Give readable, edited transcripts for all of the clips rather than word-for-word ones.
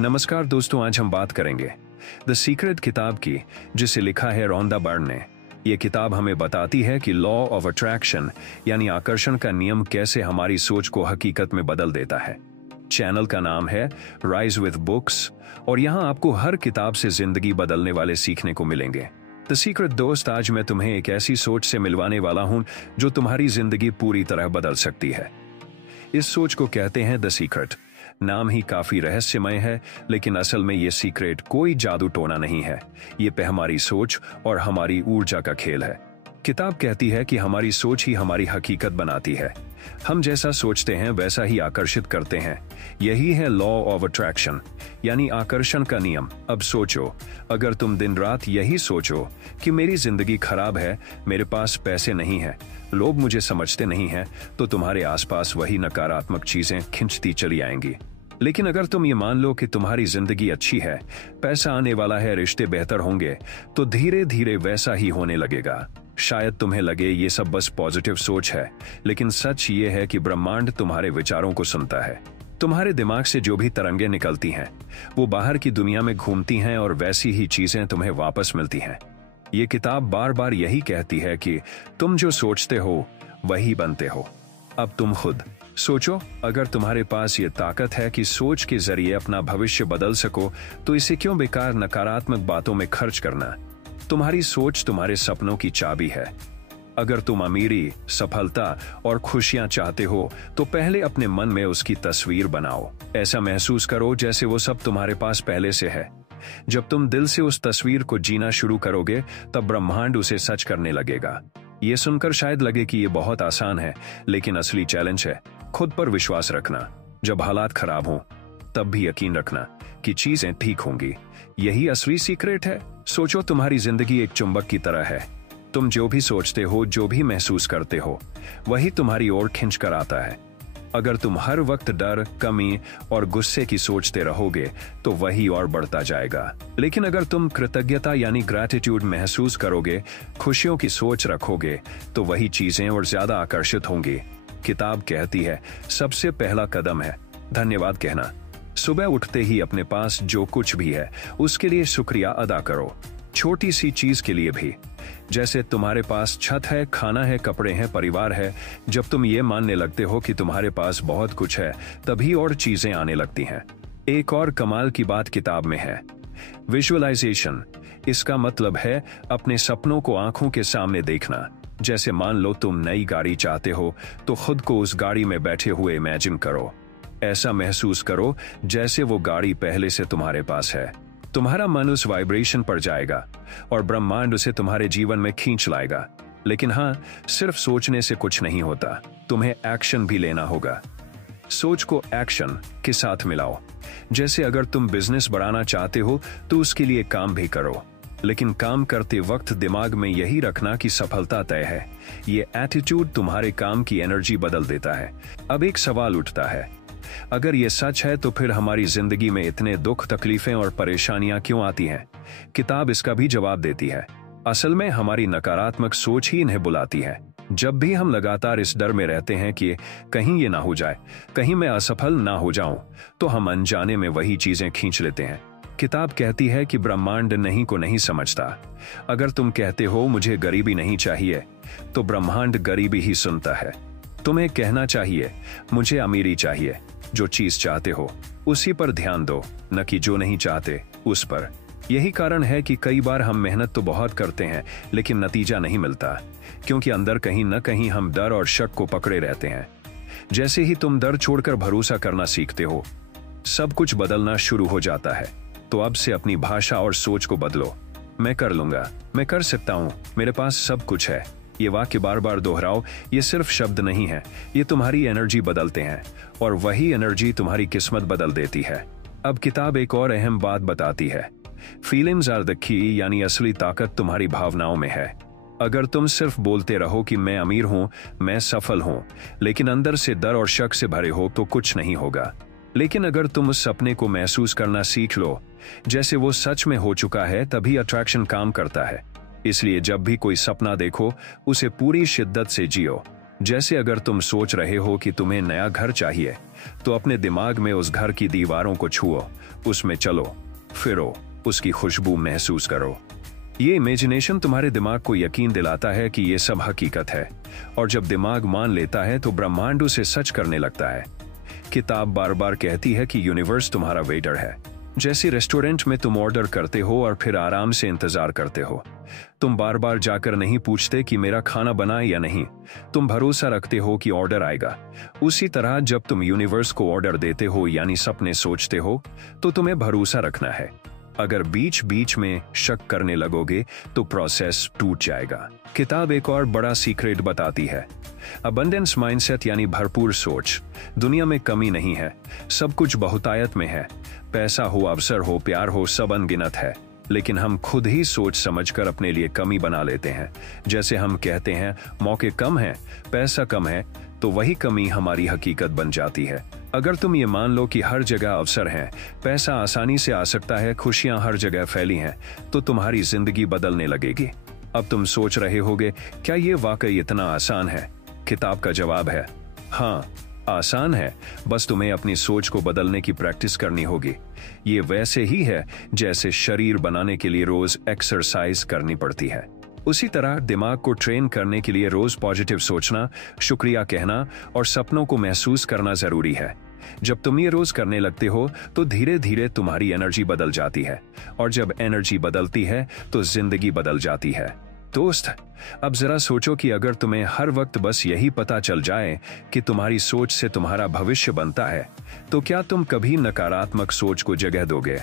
नमस्कार दोस्तों, आज हम बात करेंगे द सीक्रेट किताब की, जिसे लिखा है रोंदा बर्न ने। यह किताब हमें बताती है कि लॉ ऑफ अट्रैक्शन यानी आकर्षण का नियम कैसे हमारी सोच को हकीकत में बदल देता है। चैनल का नाम है राइज विद बुक्स और यहाँ आपको हर किताब से जिंदगी बदलने वाले सीखने को मिलेंगे। द सीक्रेट दोस्त, आज मैं तुम्हें एक ऐसी सोच से मिलवाने वाला हूं जो तुम्हारी जिंदगी पूरी तरह बदल सकती है। इस सोच को कहते हैं द सीक्रेट। नाम ही काफी रहस्यमय है, लेकिन असल में ये सीक्रेट कोई जादू टोना नहीं है। ये हमारी सोच और हमारी ऊर्जा का खेल है। किताब कहती है कि हमारी सोच ही हमारी हकीकत बनाती है। हम जैसा सोचते हैं वैसा ही आकर्षित करते हैं। यही है लॉ ऑफ अट्रैक्शन यानी आकर्षण का नियम। अब सोचो, अगर तुम दिन रात यही सोचो कि मेरी जिंदगी खराब है, मेरे पास पैसे नहीं है, लोग मुझे समझते नहीं हैं, तो तुम्हारे आसपास वही नकारात्मक चीजें खिंचती चली आएंगी। लेकिन अगर तुम ये मान लो कि तुम्हारी जिंदगी अच्छी है, पैसा आने वाला है, रिश्ते बेहतर होंगे, तो धीरे धीरे वैसा ही होने लगेगा। शायद तुम्हें लगे ये सब बस पॉजिटिव सोच है, लेकिन सच ये है कि ब्रह्मांड तुम्हारे विचारों को सुनता है। तुम्हारे दिमाग से जो भी तरंगें निकलती हैं, वो बाहर की दुनिया में घूमती हैं और वैसी ही चीजें तुम्हें वापस मिलती हैं। ये किताब बार बार यही कहती है कि तुम जो सोचते हो वही बनते हो। अब तुम खुद सोचो, अगर तुम्हारे पास ये ताकत है कि सोच के जरिए अपना भविष्य बदल सको, तो इसे क्यों बेकार नकारात्मक बातों में खर्च करना। तुम्हारी सोच तुम्हारे सपनों की चाबी है। अगर तुम अमीरी, सफलता और खुशियां चाहते हो, तो पहले अपने मन में उसकी तस्वीर बनाओ। ऐसा महसूस करो जैसे वो सब तुम्हारे पास पहले से है। जब तुम दिल से उस तस्वीर को जीना शुरू करोगे, तब ब्रह्मांड उसे सच करने लगेगा। ये सुनकर शायद लगे कि ये बहुत आसान है, लेकिन असली चैलेंज है खुद पर विश्वास रखना। जब हालात खराब हों, तब भी यकीन रखना कि चीजें ठीक होंगी। यही असली सीक्रेट है। सोचो, तुम्हारी जिंदगी एक चुंबक की तरह है। तुम जो भी सोचते हो, जो भी महसूस करते हो, वही तुम्हारी ओर खींच कर आता है। अगर तुम हर वक्त डर, कमी और गुस्से की सोचते रहोगे, तो वही और बढ़ता जाएगा। लेकिन अगर तुम कृतज्ञता यानी ग्रैटिट्यूड महसूस करोगे, खुशियों की सोच रखोगे, तो वही चीजें और ज्यादा आकर्षित होंगी। किताब कहती है, सबसे पहला कदम है धन्यवाद कहना। सुबह उठते ही अपने पास जो कुछ भी है, उसके लिए शुक्रिया अदा करो। छोटी सी चीज के लिए भी, जैसे तुम्हारे पास छत है, खाना है, कपड़े हैं, परिवार है। जब तुम ये मानने लगते हो कि तुम्हारे पास बहुत कुछ है, तभी और चीजें आने लगती हैं। एक और कमाल की बात किताब में है, विजुअलाइजेशन। इसका मतलब है अपने सपनों को आंखों के सामने देखना। जैसे मान लो तुम नई गाड़ी चाहते हो, तो खुद को उस गाड़ी में बैठे हुए इमेजिन करो। ऐसा महसूस करो जैसे वो गाड़ी पहले से तुम्हारे पास है। तुम्हारा मन उस वाइब्रेशन पर जाएगा और ब्रह्मांड उसे तुम्हारे जीवन में खींच लाएगा। लेकिन हाँ, सिर्फ सोचने से कुछ नहीं होता, तुम्हें एक्शन भी लेना होगा। सोच को एक्शन के साथ मिलाओ। जैसे अगर तुम बिजनेस बढ़ाना चाहते हो, तो उसके लिए काम भी करो, लेकिन काम करते वक्त दिमाग में यही रखना कि सफलता तय है। ये एटीट्यूड तुम्हारे काम की एनर्जी बदल देता है। अब एक सवाल उठता है, अगर ये सच है तो फिर हमारी जिंदगी में इतने दुख, तकलीफें और परेशानियां क्यों आती हैं? किताब इसका भी जवाब देती है। असल में हमारी नकारात्मक सोच ही इन्हें बुलाती है। जब भी हम लगातार इस डर में रहते हैं कि कहीं ये ना हो जाए, कहीं मैं असफल ना हो जाऊं, तो हम अनजाने में वही चीजें खींच लेते हैं। किताब कहती है कि ब्रह्मांड नहीं को नहीं समझता। अगर तुम कहते हो मुझे गरीबी नहीं चाहिए, तो ब्रह्मांड गरीबी ही सुनता है। तुम्हें कहना चाहिए मुझे अमीरी चाहिए। जो चीज चाहते हो उसी पर ध्यान दो, न कि जो नहीं चाहते उस पर। यही कारण है कि कई बार हम मेहनत तो बहुत करते हैं, लेकिन नतीजा नहीं मिलता, क्योंकि अंदर कहीं न कहीं हम डर और शक को पकड़े रहते हैं। जैसे ही तुम डर छोड़कर भरोसा करना सीखते हो, सब कुछ बदलना शुरू हो जाता है। तो अब से अपनी भाषा और सोच को बदलो। मैं कर लूंगा, मैं कर सकता हूं, मेरे पास सब कुछ है। ये वाक्य बार बार दोहराओ। ये सिर्फ शब्द नहीं है, ये तुम्हारी एनर्जी बदलते हैं और वही एनर्जी तुम्हारी किस्मत बदल देती है। अब किताब एक और अहम बात बताती है, फीलिंग्स आर द की, यानी असली ताकत तुम्हारी भावनाओं में है। अगर तुम सिर्फ बोलते रहो कि मैं अमीर हूं, मैं सफल हूं, लेकिन अंदर से डर और शक से भरे हो, तो कुछ नहीं होगा। लेकिन अगर तुम उस सपने को महसूस करना सीख लो जैसे वो सच में हो चुका है, तभी अट्रैक्शन काम करता है। इसलिए जब भी कोई सपना देखो, उसे पूरी शिद्दत से जियो। जैसे अगर तुम सोच रहे हो कि तुम्हें नया घर चाहिए, तो अपने दिमाग में उस घर की दीवारों को छुओ, उसमें चलो, फिरो, उसकी खुशबू महसूस करो। ये इमेजिनेशन तुम्हारे दिमाग को यकीन दिलाता है कि ये सब हकीकत है, और जब दिमाग मान लेता है तो ब्रह्मांड उसे सच करने लगता है। किताब बार बार कहती है कि यूनिवर्स तुम्हारा वेटर है। जैसे रेस्टोरेंट में तुम ऑर्डर करते हो और फिर आराम से इंतजार करते हो। तुम बार बार जाकर नहीं पूछते कि मेरा खाना बना है या नहीं, तुम भरोसा रखते हो कि ऑर्डर आएगा। उसी तरह जब तुम यूनिवर्स को ऑर्डर देते हो यानी सपने सोचते हो, तो तुम्हें भरोसा रखना है। अगर बीच बीच में शक करने लगोगे तो प्रोसेस टूट जाएगा। किताब एक और बड़ा सीक्रेट बताती है। अबंडेंस माइंडसेट यानी भरपूर सोच। दुनिया में कमी नहीं है, सब कुछ बहुतायत में है। पैसा हो, अवसर हो, प्यार हो, सब अनगिनत है, लेकिन हम खुद ही सोच समझकर अपने लिए कमी बना लेते हैं। जैसे हम कहते हैं मौके कम हैं, पैसा कम है, तो वही कमी हमारी हकीकत बन जाती है। अगर तुम ये मान लो कि हर जगह अवसर हैं, पैसा आसानी से आ सकता है, खुशियां हर जगह फैली हैं, तो तुम्हारी जिंदगी बदलने लगेगी। अब तुम सोच रहे होगे, क्या ये वाकई इतना आसान है? किताब का जवाब है हाँ, आसान है, बस तुम्हें अपनी सोच को बदलने की प्रैक्टिस करनी होगी। ये वैसे ही है जैसे शरीर बनाने के लिए रोज एक्सरसाइज करनी पड़ती है। उसी तरह दिमाग को ट्रेन करने के लिए रोज पॉजिटिव सोचना, शुक्रिया कहना और सपनों को महसूस करना जरूरी है। जब तुम ये रोज करने लगते हो तो धीरे धीरे तुम्हारी एनर्जी बदल जाती है, और जब एनर्जी बदलती है तो जिंदगी बदल जाती है। दोस्त, अब जरा सोचो कि अगर तुम्हें हर वक्त बस यही पता चल जाए कि तुम्हारी सोच से तुम्हारा भविष्य बनता है, तो क्या तुम कभी नकारात्मक सोच को जगह दोगे?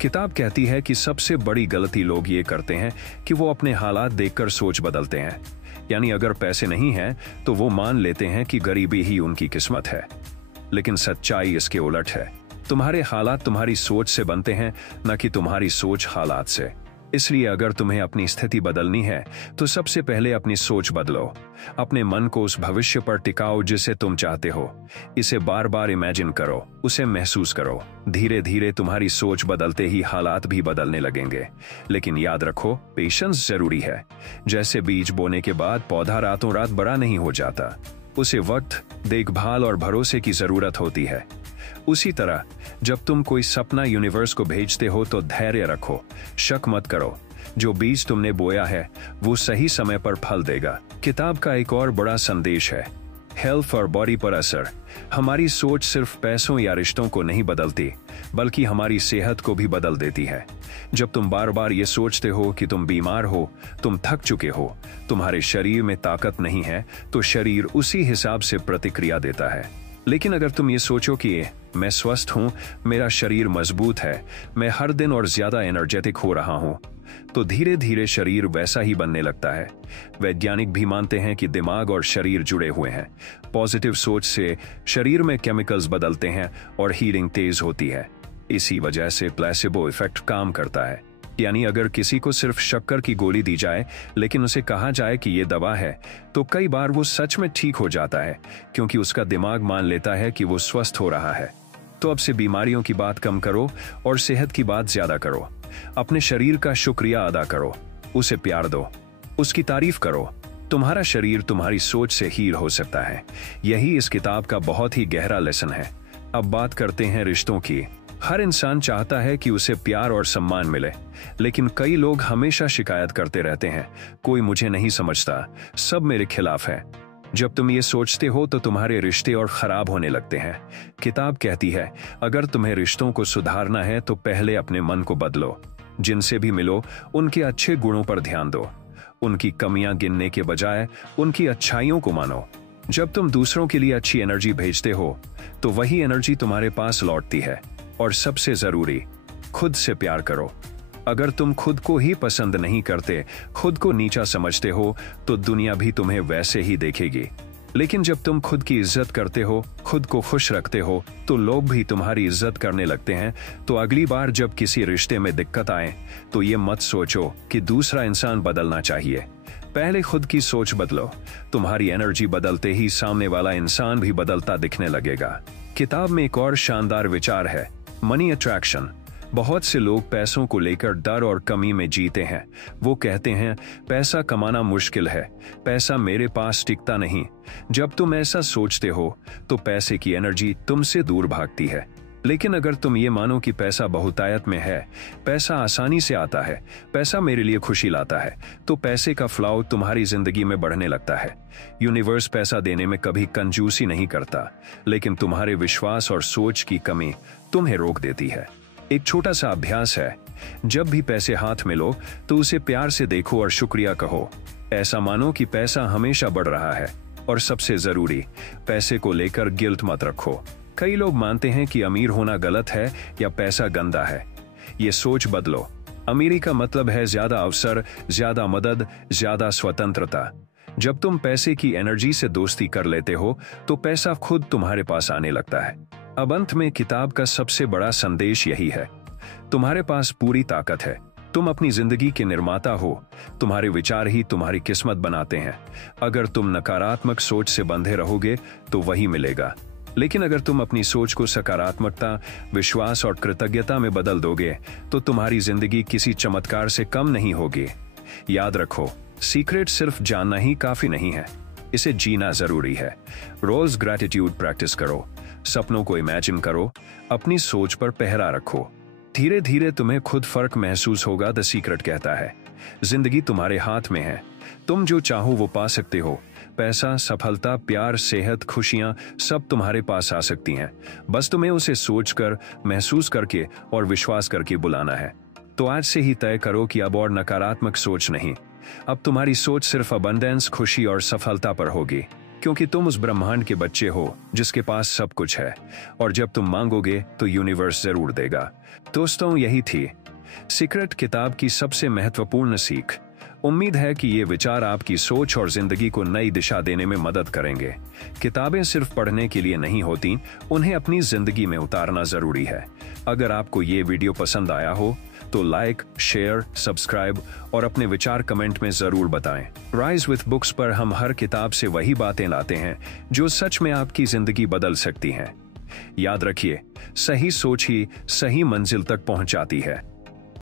किताब कहती है कि सबसे बड़ी गलती लोग ये करते हैं कि वो अपने हालात देखकर सोच बदलते हैं। यानी अगर पैसे नहीं हैं तो वो मान लेते हैं कि गरीबी ही उनकी किस्मत है। लेकिन सच्चाई इसके उलट है। तुम्हारे हालात तुम्हारी सोच से बनते हैं, न कि तुम्हारी सोच हालात से। इसलिए अगर तुम्हें अपनी स्थिति बदलनी है तो सबसे पहले अपनी सोच बदलो। अपने मन को उस भविष्य पर टिकाओ जिसे तुम चाहते हो। इसे बार बार इमेजिन करो, उसे महसूस करो। धीरे धीरे तुम्हारी सोच बदलते ही हालात भी बदलने लगेंगे। लेकिन याद रखो, पेशेंस जरूरी है। जैसे बीज बोने के बाद पौधा रातों रात बड़ा नहीं हो जाता, उसे वक्त, देखभाल और भरोसे की जरूरत होती है। उसी तरह जब तुम कोई सपना यूनिवर्स को भेजते हो तो धैर्य रखो, शक मत करो। जो बीज तुमने बोया है वो सही समय पर फल देगा। किताब का एक और बड़ा संदेश है, हेल्थ और बॉडी पर असर। हमारी सोच सिर्फ पैसों या रिश्तों को नहीं बदलती, बल्कि हमारी सेहत को भी बदल देती है। जब तुम बार बार ये सोचते हो कि तुम बीमार हो, तुम थक चुके हो, तुम्हारे शरीर में ताकत नहीं है, तो शरीर उसी हिसाब से प्रतिक्रिया देता है। लेकिन अगर तुम ये सोचो कि मैं स्वस्थ हूं, मेरा शरीर मजबूत है, मैं हर दिन और ज्यादा एनर्जेटिक हो रहा हूं, तो धीरे धीरे शरीर वैसा ही बनने लगता है। वैज्ञानिक भी मानते हैं कि दिमाग और शरीर जुड़े हुए हैं। पॉजिटिव सोच से शरीर में केमिकल्स बदलते हैं और हीलिंग तेज होती है। इसी वजह से प्लेसिबो इफेक्ट काम करता है। यानी अगर किसी को सिर्फ शक्कर की गोली दी जाए लेकिन उसे कहा जाए कि ये दवा है, तो कई बार वो सच में ठीक हो जाता है, क्योंकि उसका दिमाग मान लेता है कि वो स्वस्थ हो रहा है। तो अब से बीमारियों की बात कम करो और सेहत की बात ज्यादा करो। अपने शरीर का शुक्रिया अदा करो, उसे प्यार दो, उसकी तारीफ करो। तुम्हारा शरीर तुम्हारी सोच से हील हो सकता है। यही इस किताब का बहुत ही गहरा लेसन है। अब बात करते हैं रिश्तों की। हर इंसान चाहता है कि उसे प्यार और सम्मान मिले, लेकिन कई लोग हमेशा शिकायत करते रहते हैं, कोई मुझे नहीं समझता, सब मेरे खिलाफ है। जब तुम ये सोचते हो तो तुम्हारे रिश्ते और खराब होने लगते हैं। किताब कहती है, अगर तुम्हें रिश्तों को सुधारना है तो पहले अपने मन को बदलो। जिनसे भी मिलो उनके अच्छे गुणों पर ध्यान दो। उनकी कमियां गिनने के बजाय उनकी अच्छाइयों को मानो। जब तुम दूसरों के लिए अच्छी एनर्जी भेजते हो तो वही एनर्जी तुम्हारे पास लौटती है। और सबसे जरूरी, खुद से प्यार करो। अगर तुम खुद को ही पसंद नहीं करते, खुद को नीचा समझते हो, तो दुनिया भी तुम्हें वैसे ही देखेगी। लेकिन जब तुम खुद की इज्जत करते हो, खुद को खुश रखते हो, तो लोग भी तुम्हारी इज्जत करने लगते हैं। तो अगली बार जब किसी रिश्ते में दिक्कत आए तो ये मत सोचो कि दूसरा इंसान बदलना चाहिए। पहले खुद की सोच बदलो। तुम्हारी एनर्जी बदलते ही सामने वाला इंसान भी बदलता दिखने लगेगा। किताब में एक और शानदार विचार है, मनी अट्रैक्शन। बहुत से लोग पैसों को लेकर डर और कमी में जीते हैं। वो कहते हैं पैसा कमाना मुश्किल है, पैसा मेरे पास टिकता नहीं। जब तुम ऐसा सोचते हो तो पैसे की एनर्जी तुमसे दूर भागती है। लेकिन अगर तुम ये मानो कि पैसा बहुतायत में है, पैसा आसानी से आता है, पैसा मेरे लिए खुशी लाता है, तो पैसे का फ्लो तुम्हारी जिंदगी में बढ़ने लगता है। यूनिवर्स पैसा देने में कभी कंजूसी नहीं करता, लेकिन तुम्हारे विश्वास और सोच की कमी तुम्हें रोक देती है। एक छोटा सा अभ्यास है, जब भी पैसे हाथ में लो तो उसे प्यार से देखो और शुक्रिया कहो। ऐसा मानो कि पैसा हमेशा बढ़ रहा है। और सबसे जरूरी, पैसे को लेकर गिल्ट मत रखो। कई लोग मानते हैं कि अमीर होना गलत है या पैसा गंदा है। ये सोच बदलो। अमीरी का मतलब है ज्यादा अवसर, ज्यादा मदद, ज्यादा स्वतंत्रता। जब तुम पैसे की एनर्जी से दोस्ती कर लेते हो तो पैसा खुद तुम्हारे पास आने लगता है। अब अंत में किताब का सबसे बड़ा संदेश यही है, तुम्हारे पास पूरी ताकत है। तुम अपनी जिंदगी के निर्माता हो। तुम्हारे विचार ही तुम्हारी किस्मत बनाते हैं। अगर तुम नकारात्मक सोच से बंधे रहोगे तो वही मिलेगा, लेकिन अगर तुम अपनी सोच को सकारात्मकता, विश्वास और कृतज्ञता में बदल दोगे तो तुम्हारी जिंदगी किसी चमत्कार से कम नहीं होगी। याद रखो, सीक्रेट सिर्फ जानना ही काफी नहीं है, इसे जीना जरूरी है। रोज ग्रैटिट्यूड प्रैक्टिस करो, सपनों को इमेजिन करो, अपनी सोच पर पहरा रखो। धीरे धीरे तुम्हें खुद फर्क महसूस होगा। द सीक्रेट कहता है, जिंदगी तुम्हारे हाथ में है, तुम जो चाहो वो पा सकते हो। पैसा, सफलता, प्यार, सेहत, खुशियां सब तुम्हारे पास आ सकती हैं। बस तुम्हें उसे सोचकर, महसूस करके और विश्वास करके बुलाना है। तो आज से ही तय करो कि अब और नकारात्मक सोच नहीं, अब तुम्हारी सोच सिर्फ अबंडेंस, खुशी और सफलता पर होगी, क्योंकि तुम उस ब्रह्मांड के बच्चे हो जिसके पास सब कुछ है। और जब तुम मांगोगे तो यूनिवर्स जरूर देगा। दोस्तों, यही थी सीक्रेट किताब की सबसे महत्वपूर्ण सीख। उम्मीद है कि ये विचार आपकी सोच और जिंदगी को नई दिशा देने में मदद करेंगे। किताबें सिर्फ पढ़ने के लिए नहीं होती, उन्हें अपनी जिंदगी में उतारना जरूरी है। अगर आपको ये वीडियो पसंद आया हो तो लाइक, शेयर, सब्सक्राइब और अपने विचार कमेंट में जरूर बताएं। राइज विथ बुक्स पर हम हर किताब से वही बातें लाते हैं जो सच में आपकी जिंदगी बदल सकती हैं। याद रखिए, सही सोच ही सही मंजिल तक पहुंचाती है।